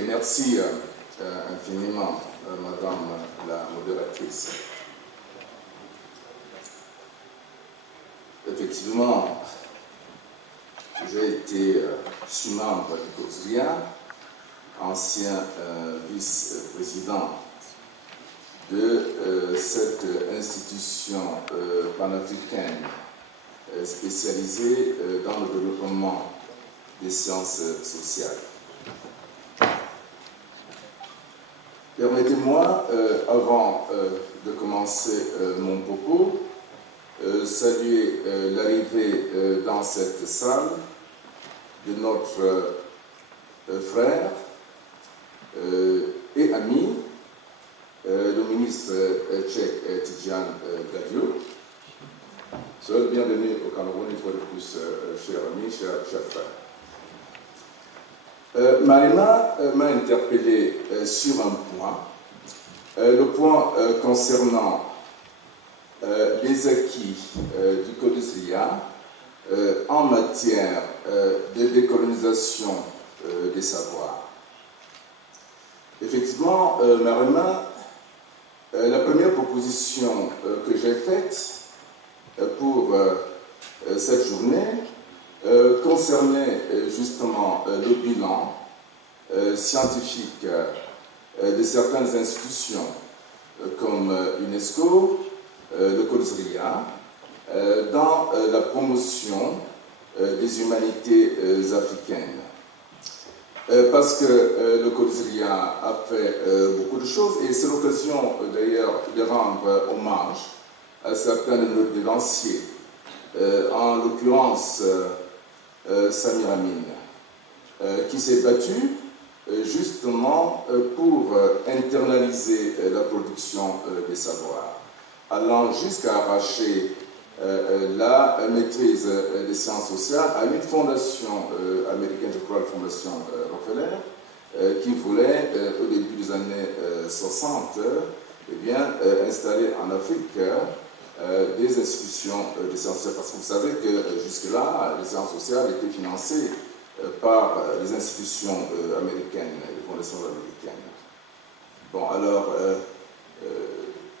merci infiniment, Madame la modératrice. Effectivement, j'ai été sous-membre du COSRIA, ancien vice-président de cette institution panafricaine spécialisée dans le développement des sciences sociales. Permettez-moi, avant de commencer mon propos, saluer l'arrivée dans cette salle de notre frère et ami, le ministre tchèque Tidjane Gadio. Soyez le bienvenu au Cameroun, une fois de plus, chers amis, chers frères. Marima m'a interpellé sur un point, le point concernant les acquis du COSRIA en matière de décolonisation des savoirs. Effectivement, Marima, la première proposition que j'ai faite pour cette journée concernait justement le bilan scientifique de certaines institutions comme UNESCO, le COSRIA, dans la promotion des humanités africaines. Parce que le COSRIA a fait beaucoup de choses, et c'est l'occasion d'ailleurs de rendre hommage à certains de nos dévanciers, en l'occurrence Samir Amin, qui s'est battu justement pour internaliser la production des savoirs, allant jusqu'à arracher la maîtrise des sciences sociales à une fondation américaine, je crois la fondation Rockefeller, qui voulait au début des années 60 eh bien, installer en Afrique des institutions de sciences sociales, parce que vous savez que jusque-là, les sciences sociales étaient financées par les institutions américaines, les fondations américaines. Bon, alors,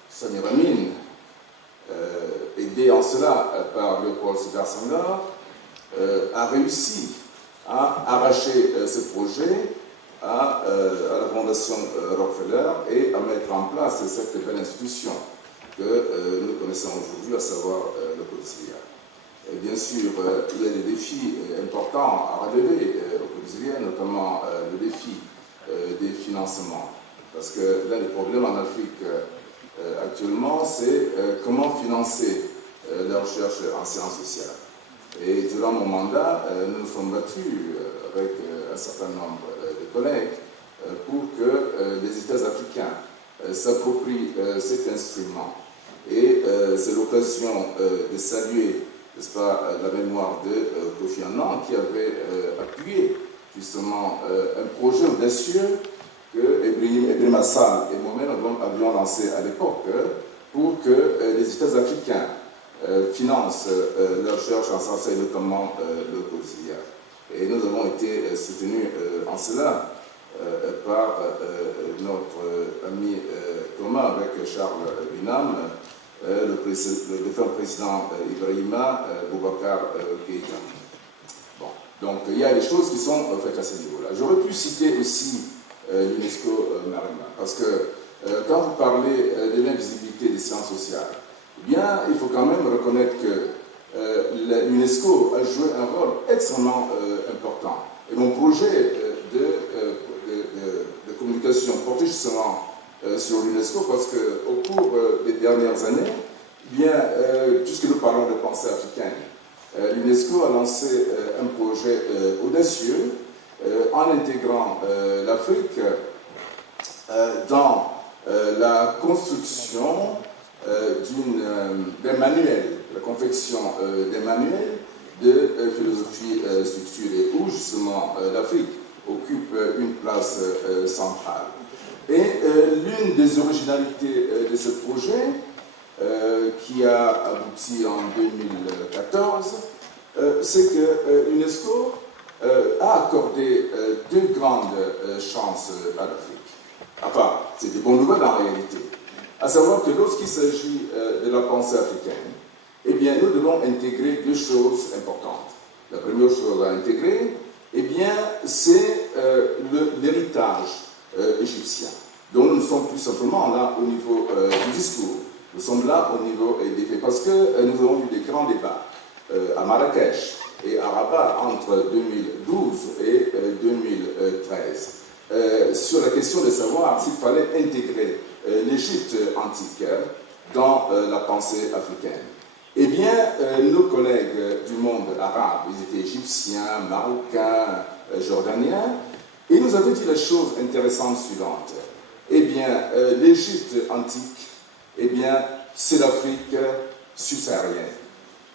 Samir Amin, aidé en cela par Léopold Sédar Senghor, a réussi à arracher ce projet à la fondation Rockefeller et à mettre en place cette belle institution que nous connaissons aujourd'hui, à savoir le COSRIA. Bien sûr, il y a des défis importants à relever au COSRIA, notamment le défi des financements. Parce que l'un des problèmes en Afrique actuellement, c'est comment financer la recherche en sciences sociales. Et durant mon mandat, nous nous sommes battus avec un certain nombre de collègues pour que les États africains s'approprient cet instrument. Et c'est l'occasion de saluer, n'est-ce pas, la mémoire de Kofi Annan, qui avait appuyé justement un projet audacieux que Ibrahim Assal et moi-même avions lancé à l'époque pour que les États africains financent leur recherche en sciences et notamment le COSRIA. Et nous avons été soutenus en cela par notre ami commun avec Charles Binam, le défunt président Ibrahima Boubacar Keïta. Bon. Donc il y a des choses qui sont faites à ce niveau-là. J'aurais pu citer aussi l'UNESCO Marima, parce que quand vous parlez de l'invisibilité des sciences sociales, eh bien, il faut quand même reconnaître que l'UNESCO a joué un rôle extrêmement important. Et mon projet de communication portait justement sur l'UNESCO, parce qu'au cours des dernières années, eh bien, puisque nous parlons de pensée africaine, l'UNESCO a lancé un projet audacieux en intégrant l'Afrique dans la construction d'un manuel, la confection d'un manuel de philosophie structurée, où justement l'Afrique occupe une place centrale. Et l'une des originalités de ce projet, qui a abouti en 2014, c'est que l'UNESCO a accordé deux grandes chances à l'Afrique. Enfin, c'est des bonnes nouvelles en réalité. À savoir que lorsqu'il s'agit de la pensée africaine, eh bien, nous devons intégrer deux choses importantes. La première chose à intégrer, eh bien, c'est l'héritage égyptien. Donc nous ne sommes plus simplement là au niveau du discours, nous sommes là au niveau des faits, parce que nous avons eu des grands débats à Marrakech et à Rabat entre 2012 et 2013 sur la question de savoir s'il fallait intégrer l'Égypte antique dans la pensée africaine. Eh bien, nos collègues du monde arabe, ils étaient égyptiens, marocains, jordaniens, et ils nous avaient dit la chose intéressante suivante. Eh bien, l'Égypte antique, eh bien, c'est l'Afrique subsaharienne.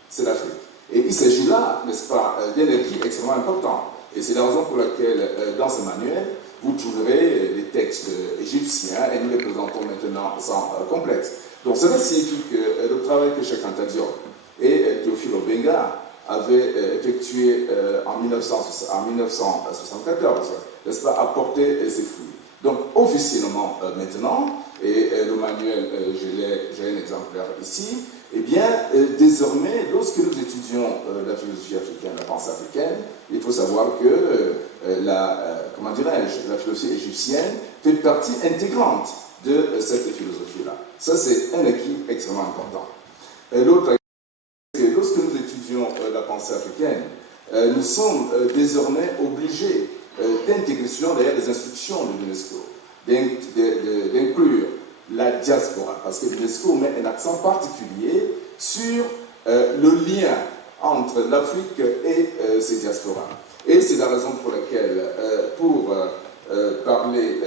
C'est l'Afrique. Et il s'agit là, n'est-ce pas, d'un écrit extrêmement important. Et c'est la raison pour laquelle, dans ce manuel, vous trouverez les textes égyptiens, et nous les présentons maintenant sans complexe. Donc, cela signifie que le travail que Cheikh Anta Diop et Théophile Obenga avaient effectué en 1974, n'est-ce pas, a porté ses fruits. Donc, officiellement maintenant, et le manuel, j'ai un exemplaire ici, eh bien, désormais, lorsque nous étudions la philosophie africaine, la pensée africaine, il faut savoir que la philosophie égyptienne fait partie intégrante de cette philosophie-là. Ça, c'est un acquis extrêmement important. L'autre acquis, c'est que lorsque nous étudions la pensée africaine, nous sommes désormais obligés d'intégrer, selon d'ailleurs les instructions de l'UNESCO, d'inclure la diaspora, parce que l'UNESCO met un accent particulier sur le lien entre l'Afrique et ses diasporas. Et c'est la raison pour laquelle, pour parler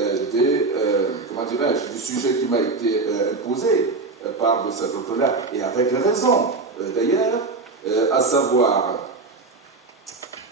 du sujet qui m'a été imposé par de cet auteur-là, et avec raison d'ailleurs, à savoir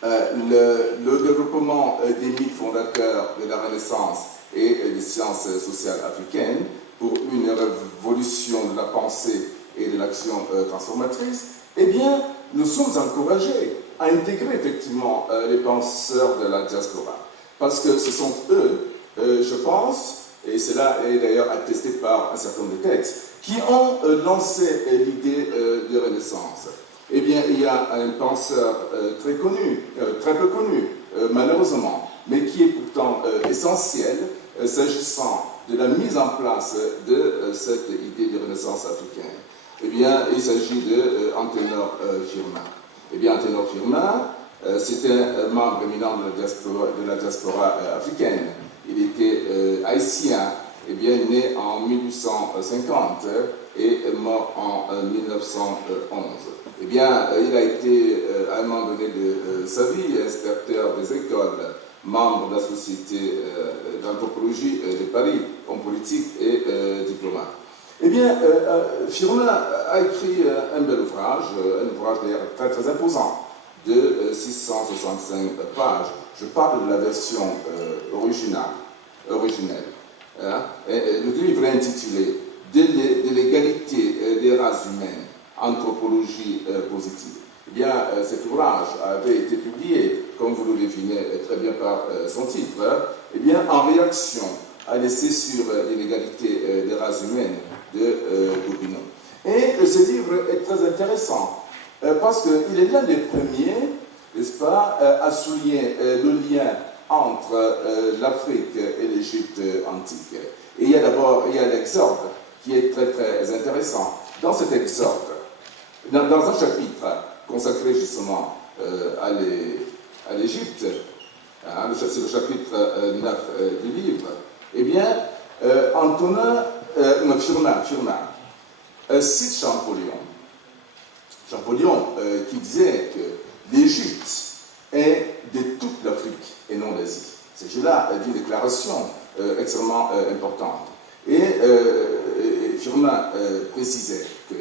le développement des mythes fondateurs de la Renaissance et des sciences sociales africaines pour une révolution de la pensée et de l'action transformatrice, eh bien, nous sommes encouragés à intégrer effectivement les penseurs de la diaspora. Parce que ce sont eux, je pense, et cela est d'ailleurs attesté par un certain nombre de textes, qui ont lancé l'idée de Renaissance. Eh bien, il y a un penseur très connu, très peu connu, malheureusement, mais qui est pourtant essentiel s'agissant de la mise en place de cette idée de Renaissance africaine. Eh bien, il s'agit de Antenor Firmin. Eh bien, Antenor Firmin, c'était un membre éminent de la diaspora africaine. Il était haïtien, eh bien, né en 1850 et mort en 1911. Eh bien, il a été, à un moment donné de sa vie, inspecteur des écoles, membre de la Société d'anthropologie de Paris, homme politique et diplomate. Eh bien, Firmin a écrit un bel ouvrage d'ailleurs très, très imposant, de 665 pages. Je parle de la version originelle. Hein? Le livre est intitulé « De l'égalité des races humaines, anthropologie positive ». Eh bien, cet ouvrage avait été publié, comme vous le devinez très bien par son titre, eh bien, en réaction à l'essai sur l'inégalité des races humaines de Gobineau. Et ce livre est très intéressant parce qu'il est l'un des premiers, n'est-ce pas, à souligner le lien entre l'Afrique et l'Égypte antique. Et il y a l'exorde qui est très très intéressant. Dans cet exorde, dans un chapitre consacré justement à l'Égypte, hein, c'est le chapitre 9 du livre, eh bien, Firmin cite Champollion. Champollion qui disait que l'Égypte est de toute l'Afrique et non d'Asie. Il s'agit là d'une déclaration extrêmement importante. Et Firmin précisait que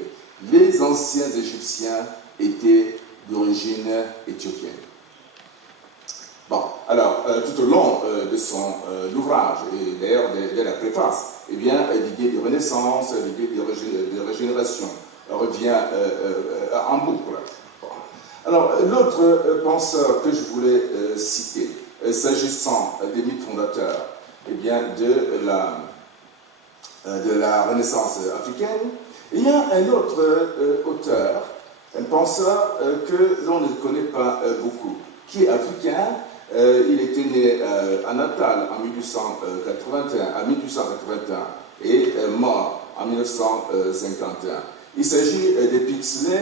les anciens Égyptiens étaient d'origine éthiopienne. Bon, alors, tout au long de son ouvrage, et d'ailleurs dès la préface, eh bien, l'idée de renaissance, l'idée de régénération revient en boucle. Bon. Alors, l'autre penseur que je voulais citer, s'agissant des mythes fondateurs, eh bien, de la Renaissance africaine, il y a un autre auteur, un penseur que l'on ne connaît pas beaucoup, qui est africain. Il était né à Natal en 1881 et mort en 1951. Il s'agit d'Epixlé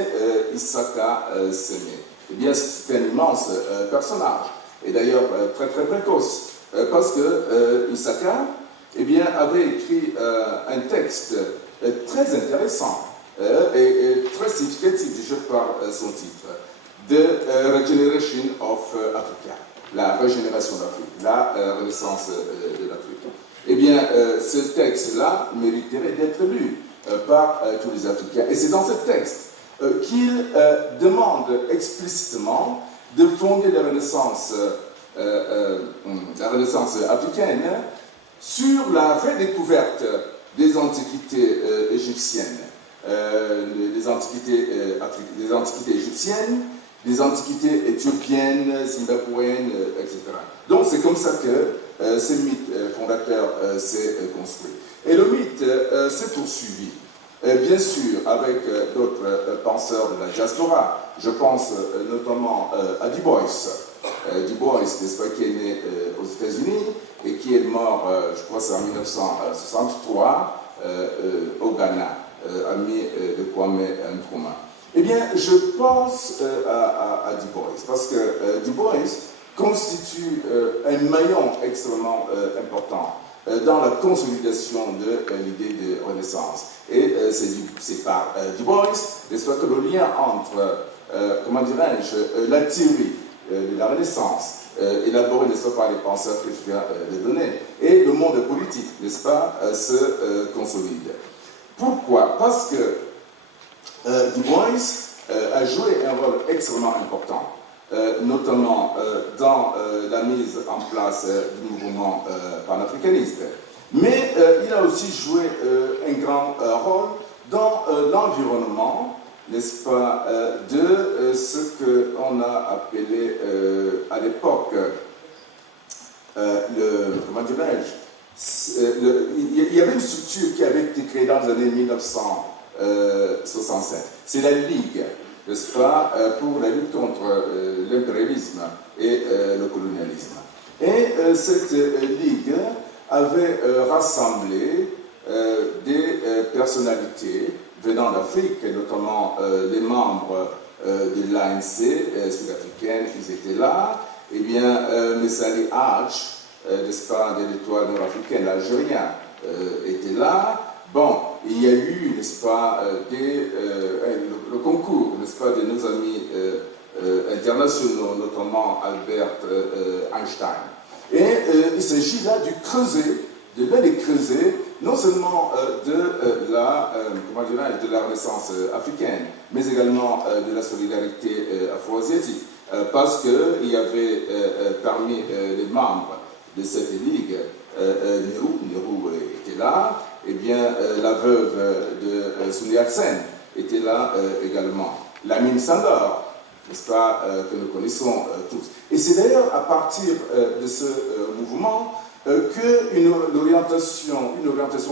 Issaka Sémé. Eh bien, c'est un immense personnage, et d'ailleurs très très précoce, parce que Issaka avait écrit un texte très intéressant et très significatif, déjà par son titre, The Regeneration of Africa, la régénération d'Afrique, la renaissance de l'Afrique. Eh bien, ce texte-là mériterait d'être lu par tous les Africains. Et c'est dans ce texte qu'il demande explicitement de fonder la Renaissance africaine sur la redécouverte des antiquités égyptiennes, des antiquités égyptiennes, des antiquités éthiopiennes, zimbabwéennes, etc. Donc c'est comme ça que ce mythe fondateur s'est construit. Et le mythe s'est poursuivi, bien sûr, avec d'autres penseurs de la diaspora. Je pense notamment à Du Bois. Du Bois, n'est-ce pas, qui est né aux États-Unis et qui est mort, je crois, c'est en 1963, au Ghana, ami de Kwame Nkrumah. Eh bien, je pense à Du Bois, parce que Du Bois constitue un maillon extrêmement important dans la consolidation de l'idée de Renaissance. Et c'est par Du Bois, n'est-ce pas, que le lien entre, comment dirais-je, la théorie de la Renaissance, élaborée, n'est-ce pas, par les penseurs que je viens de donner, et le monde politique, n'est-ce pas, se consolide. Pourquoi? Parce que Du Bois a joué un rôle extrêmement important, notamment dans la mise en place du mouvement panafricaniste. Mais il a aussi joué un grand rôle dans l'environnement, n'est-ce pas, de ce qu'on a appelé à l'époque, comment dirais-je, il y avait une structure qui avait été créée dans les années 1967. C'est la Ligue, n'est-ce pas, pour la lutte contre l'impérialisme et le colonialisme. Et cette Ligue avait rassemblé des personnalités venant d'Afrique, et notamment les membres de l'ANC sud-africaine, ils étaient là. Eh bien, Messali Hatch, n'est-ce pas, de l'étoile nord-africaine, l'Algérien, était là. Bon, il y a eu, n'est-ce pas, le concours, n'est-ce pas, de nos amis internationaux, notamment Albert Einstein. Et il s'agit là du creuset, de l'un des creusets, non seulement de la Renaissance africaine, mais également de la solidarité afro-asiatique, parce qu'il y avait parmi les membres de cette ligue, Nehru était là, et bien la veuve de Sun Yat-sen était là également. Lamine Sangor, n'est-ce pas, que nous connaissons tous. Et c'est d'ailleurs à partir de ce mouvement qu'une orientation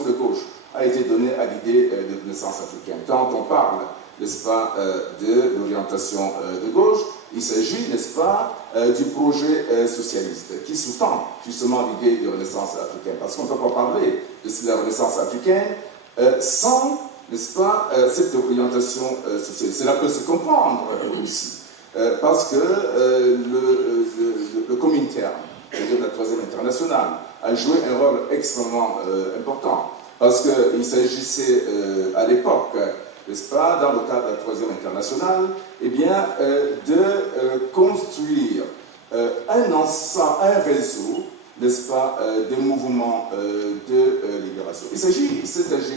de gauche a été donnée à l'idée de Renaissance africaine. Quand on parle, n'est-ce pas, de l'orientation de gauche, il s'agit, n'est-ce pas, du projet socialiste qui sous-tend justement l'idée de Renaissance africaine. Parce qu'on ne peut pas parler de la Renaissance africaine sans, n'est-ce pas, cette orientation socialiste. Cela peut se comprendre aussi, parce que le Comintern, c'est-à-dire la Troisième Internationale, a joué un rôle extrêmement important. Parce qu'il s'agissait à l'époque, n'est-ce pas, dans le cadre de la Troisième Internationale, eh bien, de construire un réseau, n'est-ce pas, de mouvements de libération. Il s'agit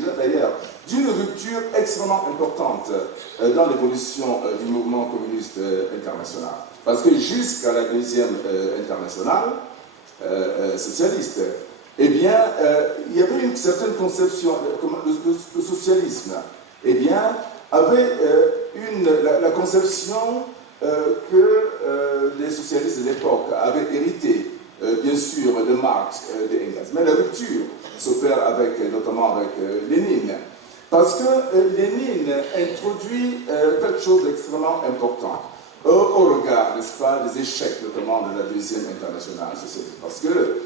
là d'ailleurs d'une rupture extrêmement importante dans l'évolution du mouvement communiste international. Parce que jusqu'à la Deuxième Internationale socialiste, eh bien, il y avait une certaine conception, le socialisme, eh bien, avait la conception que les socialistes de l'époque avaient hérité, bien sûr, de Marx, de Engels. Mais la rupture s'opère notamment avec Lénine. Parce que Lénine introduit quelque chose d'extrêmement important au regard, n'est-ce pas, des échecs notamment de la Deuxième Internationale socialiste. Parce que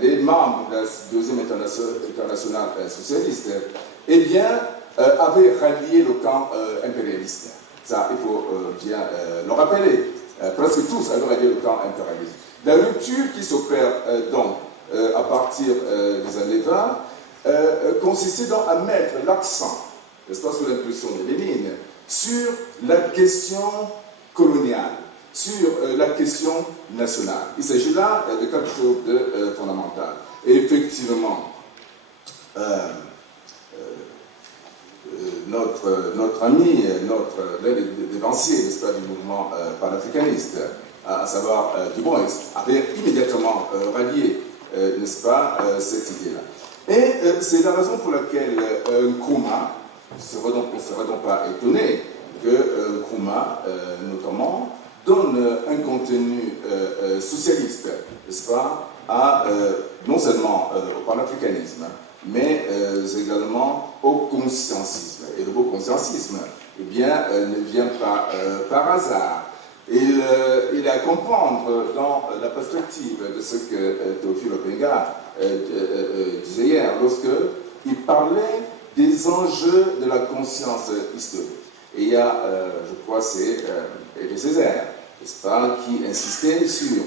les membres de la Deuxième Internationale socialiste, eh bien, avaient rallié le camp impérialiste. Ça, il faut bien le rappeler. Presque tous avaient rallié le camp impérialiste. La rupture qui s'opère donc à partir des années 20 consistait donc à mettre l'accent, n'est-ce pas, sous l'impulsion de Lénine, sur la question coloniale, sur la question nationale. Il s'agit là de quelque chose de fondamental. Et effectivement, notre ami, l'un des dévanciers, n'est-ce pas, du mouvement panafricaniste, à savoir Du Bois, avait immédiatement rallié, n'est-ce pas, cette idée-là. Et c'est la raison pour laquelle Nkrumah, on ne serait donc pas étonné que Nkrumah, notamment, donne un contenu socialiste, n'est-ce pas, non seulement au panafricanisme, mais également au conscientisme. Et le mot conscientisme, eh bien, ne vient pas par hasard. Il est à comprendre dans la perspective de ce que Théophile Openga disait hier, lorsqu'il parlait des enjeux de la conscience historique. Et il y a, je crois, c'est Aimé Césaire, n'est-ce pas, qui insistait sur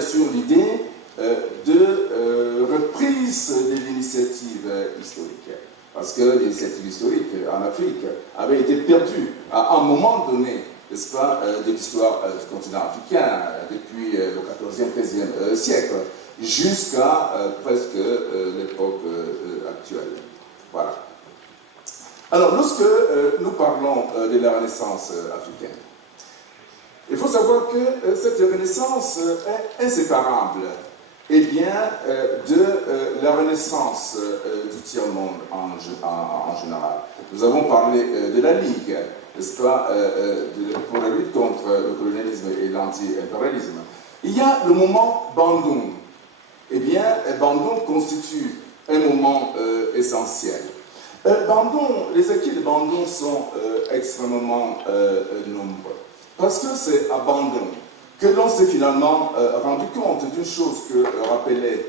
sur l'idée de reprise de l'initiative historique. Parce que l'initiative historique en Afrique avait été perdue à un moment donné, n'est-ce pas, de l'histoire du continent africain, depuis le XIVe, XVe siècle, jusqu'à presque l'époque actuelle. Voilà. Alors, lorsque nous parlons de la Renaissance africaine, il faut savoir que cette Renaissance est inséparable, eh bien, de la Renaissance du tiers-monde en général. Nous avons parlé de la Ligue, n'est-ce pas, pour la lutte contre le colonialisme et l'anti-impérialisme. Il y a le moment Bandung. Eh bien, Bandung constitue un moment essentiel. Les acquis de Bandung sont extrêmement nombreux. Parce que c'est à Bandung que l'on s'est finalement rendu compte d'une chose que rappelait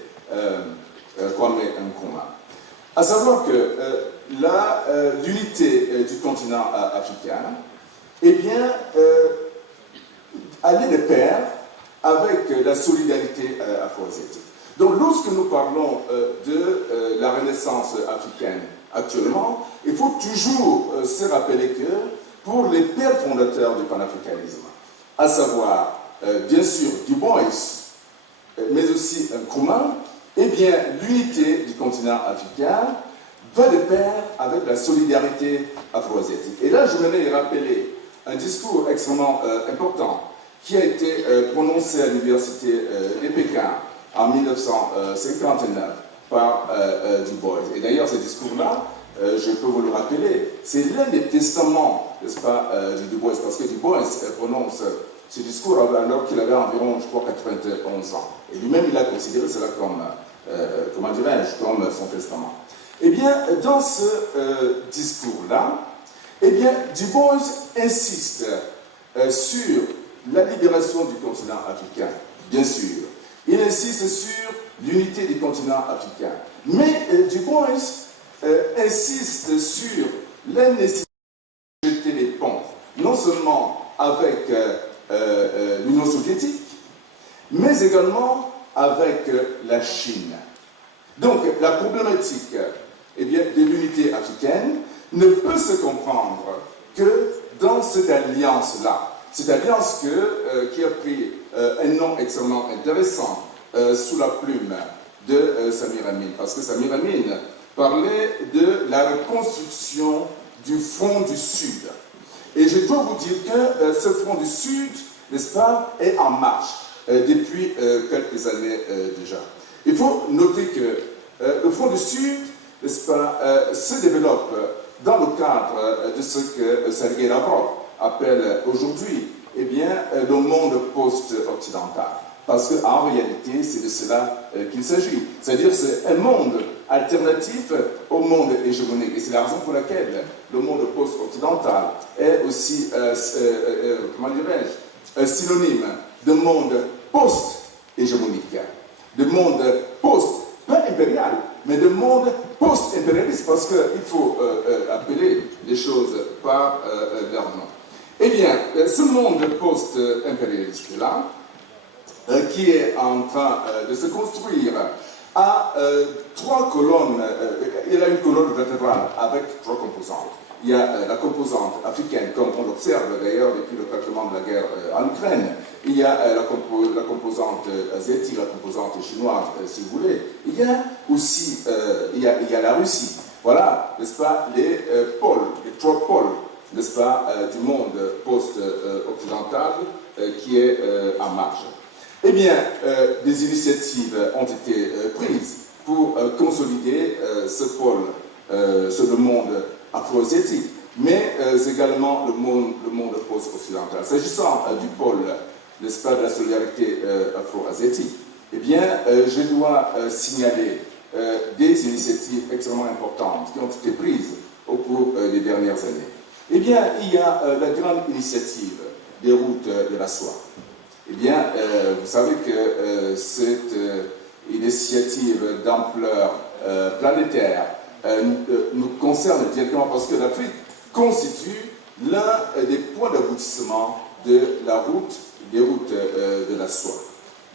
Kwame Nkrumah. À savoir que l'unité du continent africain, eh bien, allait de pair avec la solidarité afro-asiatique. Donc, lorsque nous parlons de la Renaissance africaine actuellement, il faut toujours se rappeler que pour les pères fondateurs du panafricanisme, à savoir, bien sûr, Du Bois, mais aussi Nkrumah, eh bien, l'unité du continent africain va de pair avec la solidarité afro-asiatique. Et là, je voulais rappeler un discours extrêmement important qui a été prononcé à l'université de Pékin en 1959 par Du Bois. Et d'ailleurs, ce discours-là, je peux vous le rappeler, c'est l'un des testaments, n'est-ce pas, de Du Bois, parce que Du Bois prononce ce discours alors qu'il avait environ, je crois, 91 ans. Et lui-même, il a considéré cela comme, comment dirais-je, comme son testament. Eh bien, dans ce discours-là, eh bien, Du Bois insiste sur la libération du continent africain, bien sûr. Il insiste sur l'unité du continent africain. Mais Du Bois insiste sur la nécessité de jeter les ponts, non seulement avec l'Union soviétique, mais également avec la Chine. Donc, la problématique, eh bien, de l'unité africaine ne peut se comprendre que dans cette alliance-là. Cette alliance qui a pris un nom extrêmement intéressant sous la plume de Samir Amin. Parce que Samir Amin parlait de la reconstruction du front du Sud. Et je dois vous dire que ce front du Sud, n'est-ce pas, est en marche depuis quelques années déjà. Il faut noter que le front du Sud, n'est-ce pas, se développe dans le cadre de ce que Sergei Lavrov appelle aujourd'hui, eh bien, le monde post-occidental. Parce qu'en réalité, c'est de cela qu'il s'agit. C'est-à-dire c'est un monde alternatif au monde hégémonique. Et c'est la raison pour laquelle le monde post-occidental est aussi, comment dirais-je, synonyme de monde post-hégémonique, de monde pas impérial, mais de monde post-impérialiste, parce qu'il faut appeler les choses par leur nom. Eh bien, ce monde post-impérialiste-là, qui est en train de se construire, a trois colonnes. Il a une colonne vertébrale avec trois composantes. Il y a la composante africaine, comme on l'observe d'ailleurs depuis le craquement de la guerre en Ukraine. Il y a la composante asiatique, la composante chinoise, si vous voulez. Il y a aussi il y a la Russie. Voilà, n'est-ce pas, les pôles, les trois pôles, n'est-ce pas, du monde post-occidental qui est en marche. Eh bien, des initiatives ont été prises pour consolider ce pôle, le monde afro-asiatique, mais également le monde post-occidental. S'agissant du pôle, n'est-ce pas, de la solidarité afro-asiatique, eh bien, je dois signaler des initiatives extrêmement importantes qui ont été prises au cours des dernières années. Eh bien, il y a la grande initiative des routes de la soie. Eh bien, vous savez que cette initiative d'ampleur planétaire nous concerne directement parce que l'Afrique constitue l'un des points d'aboutissement de des routes de la soie.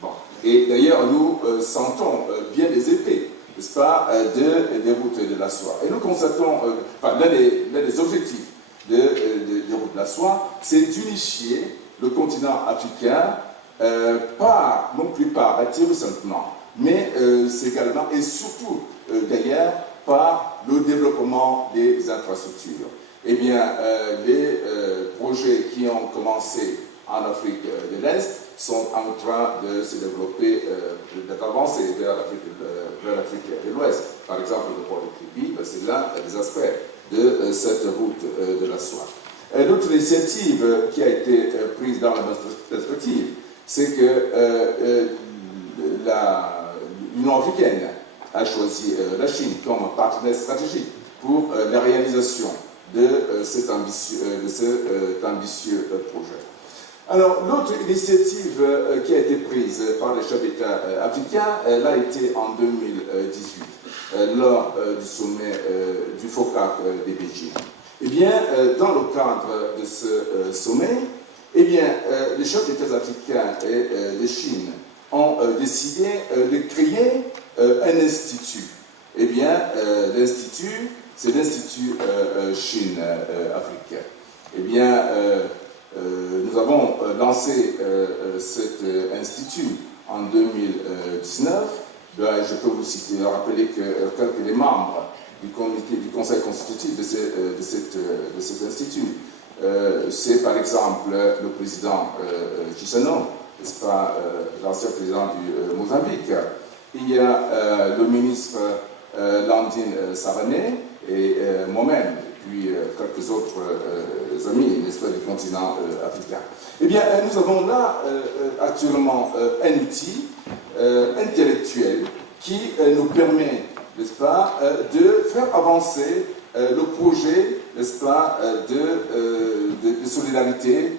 Bon. Et d'ailleurs, nous sentons bien les effets, n'est-ce pas, des routes de la soie. Et nous constatons, l'un des objectifs des routes de la soie, c'est d'unifier le continent africain, non plus par attirer simplement, mais c'est également et surtout d'ailleurs par le développement des infrastructures. Eh bien, les projets qui ont commencé en Afrique de l'Est sont en train de se développer, d'avancer vers l'Afrique de l'Ouest. Par exemple, le port de Kribi, c'est l'un des aspects de cette route de la soie. L'autre initiative qui a été prise dans la perspective, c'est que l'Union africaine a choisi la Chine comme partenaire stratégique pour la réalisation de cet ambitieux projet. Alors, l'autre initiative qui a été prise par les chefs d'État africains, elle a été en 2018, lors du sommet du FOCAC de Beijing. Eh bien, dans le cadre de ce sommet, eh bien, les chefs d'État africains et de Chine ont décidé de créer un institut. Eh bien, l'institut, c'est l'Institut Chine-Afrique. Eh bien, nous avons lancé cet institut en 2019. Je peux vous citer, rappeler que quelques des membres du Conseil constitutif de cet institut, c'est par exemple le président Chissano, n'est-ce pas, l'ancien président du Mozambique. Il y a le ministre Landine Savané et moi-même, puis quelques autres amis, n'est-ce pas, du continent africain. Eh bien, nous avons là actuellement un outil intellectuel qui nous permet, n'est-ce pas, de faire avancer le projet, n'est-ce pas, de solidarité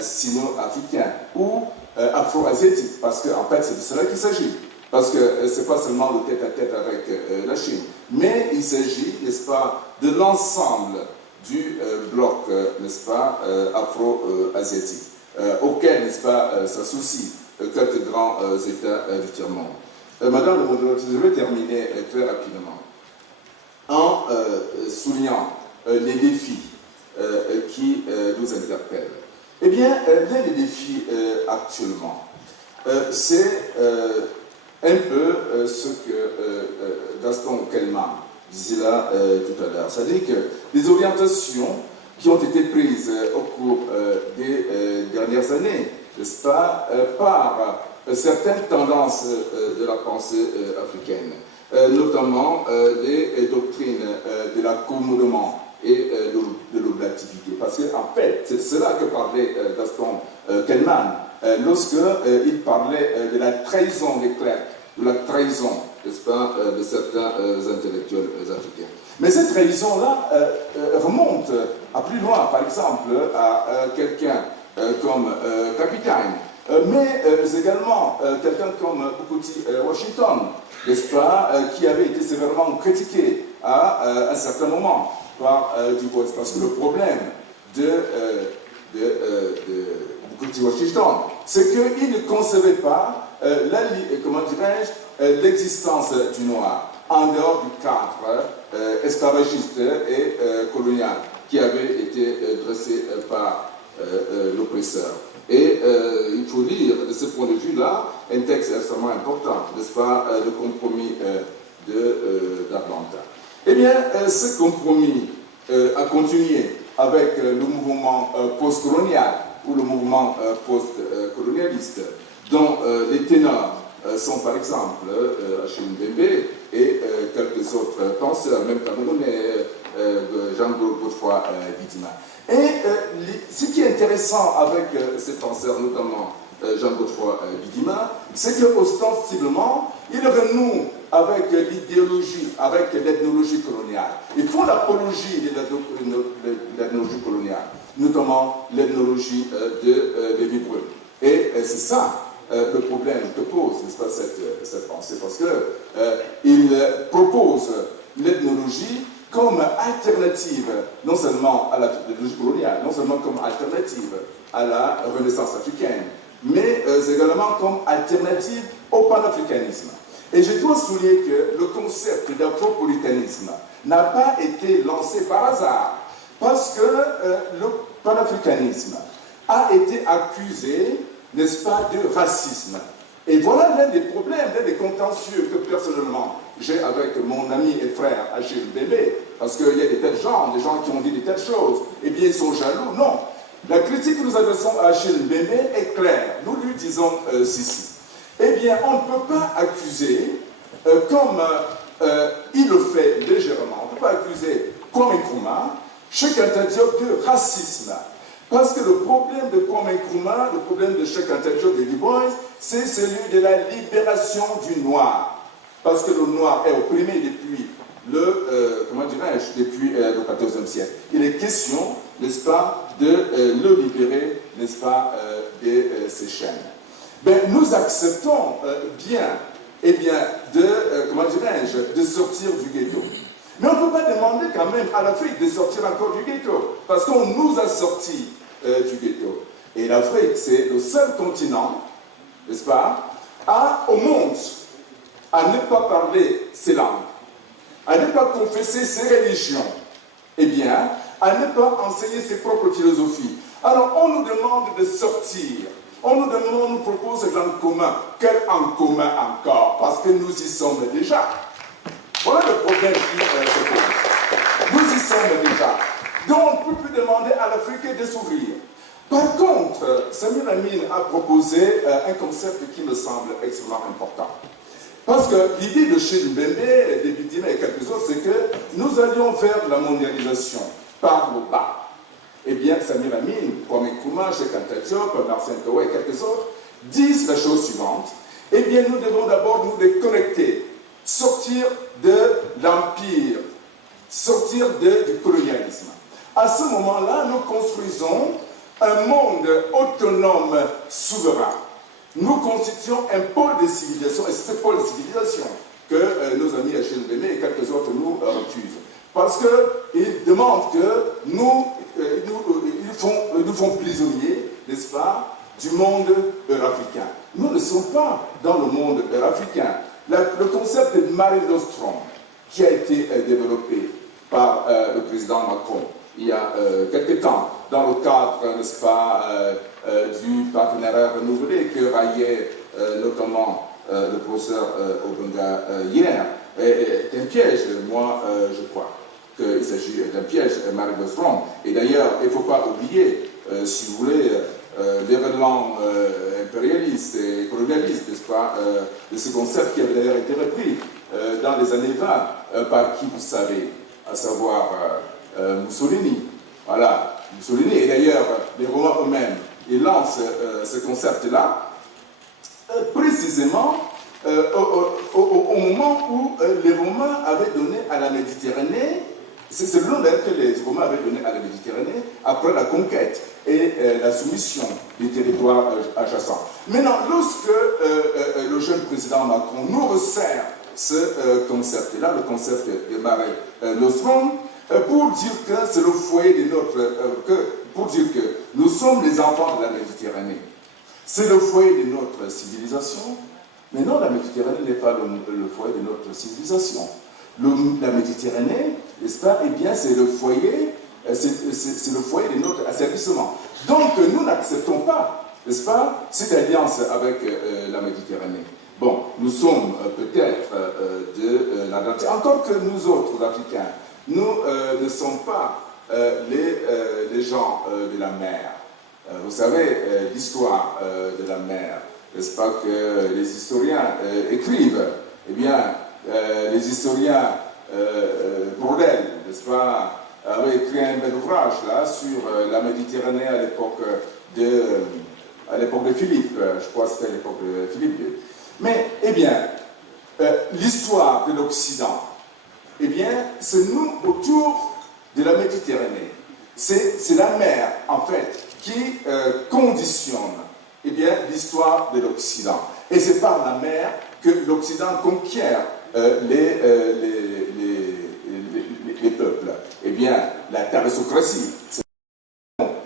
sino-africain ou afro-asiatique, parce qu'en fait, c'est de cela qu'il s'agit. Parce que ce n'est pas seulement le tête-à-tête avec la Chine, mais il s'agit, n'est-ce pas, de l'ensemble du bloc, n'est-ce pas, afro-asiatique, auquel, n'est-ce pas, s'associent quelques grands États du tiers-monde. Madame le modérateur, je vais terminer très rapidement en soulignant les défis qui nous interpellent. Eh bien, l'un des défis actuellement, c'est un peu ce que Gaston Kellman disait là tout à l'heure. C'est-à-dire que les orientations qui ont été prises au cours des dernières années, n'est-ce pas, par certaines tendances de la pensée africaine, notamment les doctrines de l'accommodement et de l'objectivité. Parce qu'en fait, c'est cela que parlait Gaston Kellman, lorsqu'il parlait de la trahison des clercs, de la trahison, n'est-ce pas, de certains intellectuels africains. Mais cette trahison-là remonte à plus loin, par exemple, à quelqu'un comme Capitaine, mais également quelqu'un comme Booker T. Washington, n'est-ce pas, qui avait été sévèrement critiqué à un certain moment par Du Bois. Parce que le problème de Booker T. Washington, c'est qu'il ne concevait pas l'existence du noir en dehors du cadre esclavagiste et colonial qui avait été dressé par l'oppresseur. Et il faut lire, de ce point de vue-là, un texte extrêmement important, n'est-ce pas, le compromis d'Atlanta. Eh bien, ce compromis a continué avec le mouvement post-colonial ou le mouvement post-colonialiste, dont les ténors sont par exemple Achille Mbembe et quelques autres penseurs, même camerounais, Jean-Godefroy Bidima. Et ce qui est intéressant avec ces penseurs, notamment Jean-Godefroy Bidima, c'est qu'ostensiblement, ils renouent avec l'idéologie, avec l'ethnologie coloniale. Ils font l'apologie de l'ethnologie coloniale, notamment l'ethnologie de Lévi-Brun. Et c'est ça le problème que pose, n'est-ce pas, cette pensée, parce qu'il propose l'ethnologie comme alternative, non seulement à l'ethnologie coloniale, non seulement comme alternative à la Renaissance africaine, mais également comme alternative au panafricanisme. Et je dois souligner que le concept d'afropolitanisme n'a pas été lancé par hasard, parce que le panafricanisme a été accusé, n'est-ce pas, de racisme. Et voilà l'un des problèmes, l'un des contentieux que personnellement j'ai avec mon ami et frère Achille Mbembe, parce qu'il y a des tels gens, des gens qui ont dit des telles choses, eh bien ils sont jaloux. Non. La critique que nous adressons à Achille Mbembe est claire. Nous lui disons ceci. Eh bien, on ne peut pas accuser, comme il le fait légèrement, on ne peut pas accuser Kwame Nkrumah, Cheikh Anta Diop, de racisme. Parce que le problème de Kwame Nkrumah, le problème de Cheikh Anta Diop et Du Bois, c'est celui de la libération du noir. Parce que le noir est opprimé depuis depuis le XIVe siècle. Il est question, n'est-ce pas, de le libérer, n'est-ce pas, de ces chaînes. Ben, nous acceptons bien, de sortir du ghetto. Mais on ne peut pas demander quand même à l'Afrique de sortir encore du ghetto, parce qu'on nous a sortis du ghetto. Et l'Afrique, c'est le seul continent, n'est-ce pas, au monde, à ne pas parler ses langues, à ne pas confesser ses religions, eh bien, à ne pas enseigner ses propres philosophies. Alors, on nous demande de sortir. On nous propose un en commun. Quel en commun encore? Parce que nous y sommes déjà. Voilà le problème qui se pose. Nous y sommes déjà. Donc, on ne peut plus demander à l'Afrique de s'ouvrir. Par contre, Samir Amin a proposé un concept qui me semble extrêmement important. Parce que l'idée de chez Mbembe, de Bidima et quelques autres, c'est que nous allions vers la mondialisation par le bas. Eh bien, Samir Amin, Kwame Nkrumah, Cheikh Anta Diop, Marcin Toé et quelques autres disent la chose suivante. Eh bien, nous devons d'abord nous déconnecter, sortir de l'empire, sortir du colonialisme. À ce moment-là, nous construisons un monde autonome, souverain. Nous constituons un pôle de civilisation, et c'est ce pôle de civilisation que nos amis Achille Mbembe et quelques autres nous refusent. Parce qu'ils demandent que nous font prisonniers, n'est-ce pas, du monde eurafricain. Nous ne sommes pas dans le monde eurafricain. Le concept de Mare Nostrum, qui a été développé par le président Macron il y a quelque temps, dans le cadre, n'est-ce pas, du partenariat renouvelé que raillait notamment le professeur Obenga hier, est un piège, moi je crois qu'il s'agit d'un piège, Mare Nostrum. Et d'ailleurs, il ne faut pas oublier, si vous voulez, les relents impérialistes et colonialistes, n'est-ce pas, de ce concept qui avait d'ailleurs été repris dans les années 20 par qui vous savez, à savoir Mussolini. Voilà. Mussolini, et d'ailleurs les Romains eux-mêmes, ils lancent ce concept-là, précisément au moment où les Romains avaient donné à la Méditerranée, c'est le nom d'ailleurs que les Romains avaient donné à la Méditerranée après la conquête et la soumission des territoires adjacents. Maintenant, lorsque le jeune président Macron nous resserre ce concept-là, le concept de Mare Nostrum, pour dire que c'est le foyer de notre... pour dire que nous sommes les enfants de la Méditerranée. C'est le foyer de notre civilisation, mais non, la Méditerranée n'est pas le foyer de notre civilisation. La Méditerranée, n'est-ce pas, eh bien, c'est le foyer, c'est le foyer de notre asservissement. Donc, nous n'acceptons pas, n'est-ce pas, cette alliance avec la Méditerranée. Bon, nous sommes peut-être de la date, encore que nous autres Africains, nous ne sommes pas les gens de la mer. Vous savez, l'histoire de la mer, n'est-ce pas, que les historiens écrivent, eh bien, les historiens Brodel, n'est-ce pas, avaient écrit un bel ouvrage là sur la Méditerranée à l'époque de Philippe, je crois que c'était à l'époque de Philippe II. Mais, eh bien, l'histoire de l'Occident, eh bien, c'est nous autour de la Méditerranée. C'est la mer, en fait, qui conditionne, eh bien, l'histoire de l'Occident. Et c'est par la mer que l'Occident conquiert les peuples. Eh bien, la tarissocratie,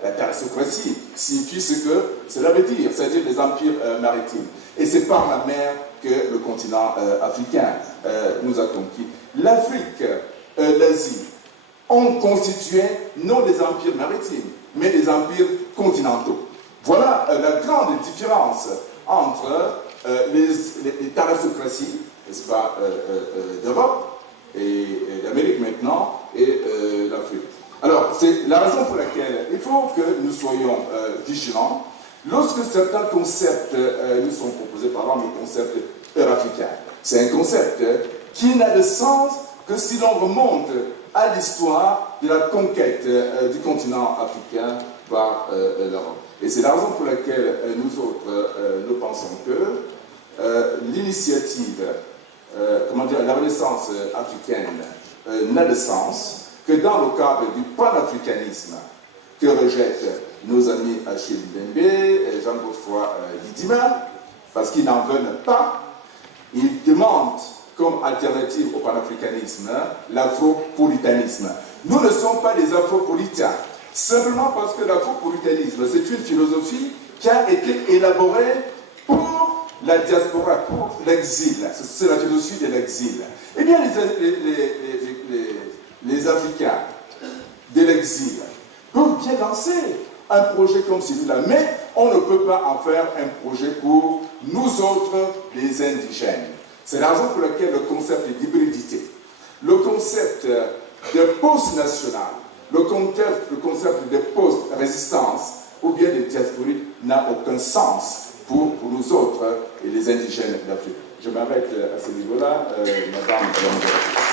la tarissocratie signifie ce que cela veut dire, c'est-à-dire les empires maritimes. Et c'est par la mer que le continent africain nous a conquis. L'Afrique, l'Asie, ont constitué non des empires maritimes, mais des empires continentaux. Voilà la grande différence entre les tarissocraties, n'est-ce pas, d'Europe et d'Amérique maintenant, et l'Afrique. Alors, c'est la raison pour laquelle il faut que nous soyons vigilants lorsque certains concepts nous sont proposés, par exemple le concept eurafricain. C'est un concept qui n'a de sens que si l'on remonte à l'histoire de la conquête du continent africain par l'Europe. Et c'est la raison pour laquelle nous autres, nous pensons que l'initiative, la Renaissance africaine n'a de sens que dans le cadre du panafricanisme que rejettent nos amis Achille Mbembe et Jean-Godefroy Lidima, parce qu'ils n'en veulent pas. Ils demandent comme alternative au panafricanisme l'afropolitanisme. Nous ne sommes pas des afropolitains, simplement parce que l'afropolitanisme, c'est une philosophie qui a été élaborée pour la diaspora, pour l'exil. C'est la philosophie de l'exil. Eh bien, les Africains de l'exil peuvent bien lancer un projet comme celui-là, mais on ne peut pas en faire un projet pour nous autres, les indigènes. C'est la raison pour laquelle le concept d'hybridité, le concept de post-national, le concept de post-résistance ou bien de diasporie n'a aucun sens pour nous autres et les indigènes d'Afrique. Je m'arrête à ce niveau-là, Madame la modératrice.